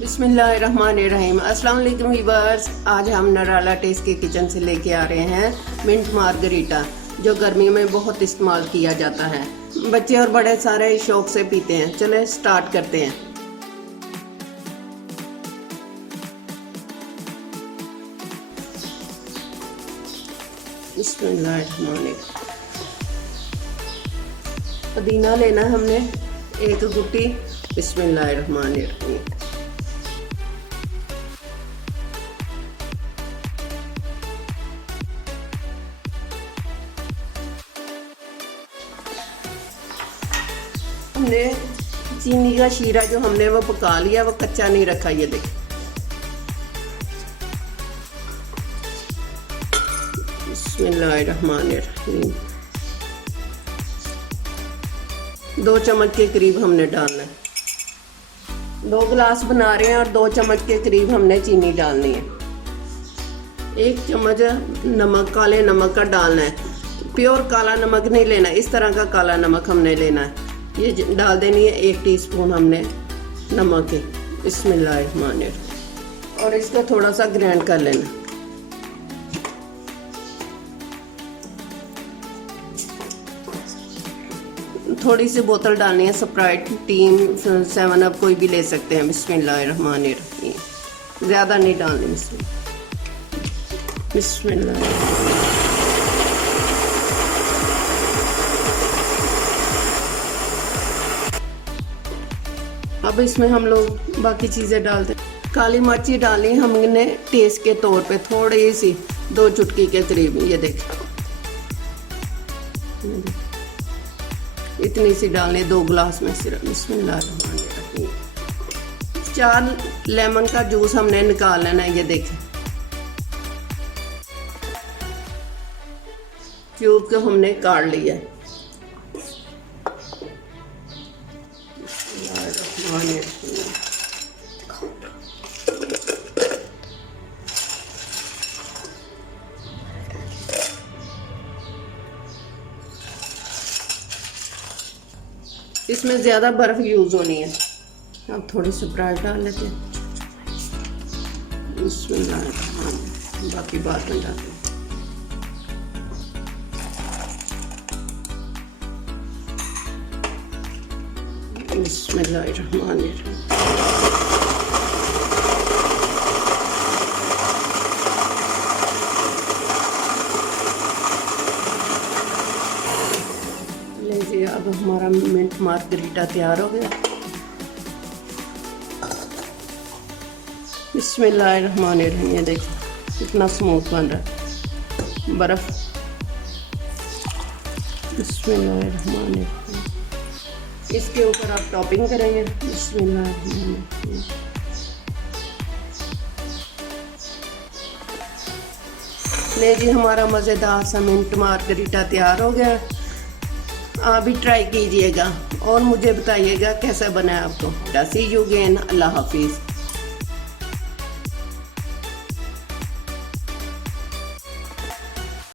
बिस्मिल्लाहिर्रहमानिर्रहीम। अस्सलाम वालेकुम व्यूअर्स। आज हम नराला टेस्ट के किचन से लेके आ रहे हैं मिंट मार्गरीटा, जो गर्मियों में बहुत इस्तेमाल किया जाता है। बच्चे और बड़े सारे शौक से पीते हैं। चले स्टार्ट करते हैं। बिस्मिल्लाहिर्रहमानिर्रहीम। पुदीना लेना हमने 1 गुट्टी। बिस्मिल्लाहिर्रहमानिर्रहीम। हमने चीनी का शीरा जो हमने वो पका लिया, वो कच्चा नहीं रखा। ये देखिए, बिस्मिल्लाहिर्रहमानिर्रहीम। 2 चम्मच के करीब हमने डालना है। 2 गिलास बना रहे हैं और 2 चम्मच के करीब हमने चीनी डालनी है। 1 चम्मच नमक, काले नमक का डालना है। प्योर काला नमक नहीं लेना, इस तरह का काला नमक हमने लेना है। ये डाल देनी है 1 टीस्पून हमने नमक है। बिस्मिल्लाहिर्रहमानिर्रहीम। और इसको थोड़ा सा ग्राइंड कर लेना। थोड़ी सी बोतल डालनी है, स्प्राइट, टीम, 7 अप कोई भी ले सकते हैं। बिस्मिल्लाहिर्रहमानिर्रहीम। ज़्यादा नहीं डालनी। बिस्मिल्लाह। अब इसमें हम लोग बाकी चीज़ें डालते हैं। काली मिर्ची डाली हमने टेस्ट के तौर पे, थोड़ी सी 2 चुटकी के करीब। ये देखें, इतनी सी डालनी 2 गिलास में सिर्फ। बिस्मिल्लाहिर्रहमानिर्रहीम। 4 लेमन का जूस हमने निकाल लेना है। ये देखें, क्यूब को हमने काट लिया है। इसमें ज़्यादा बर्फ यूज़ होनी है। अब थोड़ी स्प्राइट डाल लेते हैं। बाकी बात में डालते हैं। बिस्मिल्लाहिर्रहमानिर्रहीम। लीजिए, अब हमारा मिंट मार्गरीटा तैयार हो गया। बिस्मिल्लाहिर्रहमानिर्रहीम। ये देखिए कितना स्मूथ बन रहा है बर्फ। बिस्मिल्लाहिर्रहमानिर्रहीम। इसके ऊपर आप टॉपिंग करेंगे। बिस्मिल्लाहिर्रहमानिर्रहीम। ले जी, हमारा मज़ेदार सा मिंट मार्गरीटा तैयार हो गया। आप भी ट्राई कीजिएगा और मुझे बताइएगा कैसा बना आपको। सी यू अगेन। अल्लाह हाफिज़।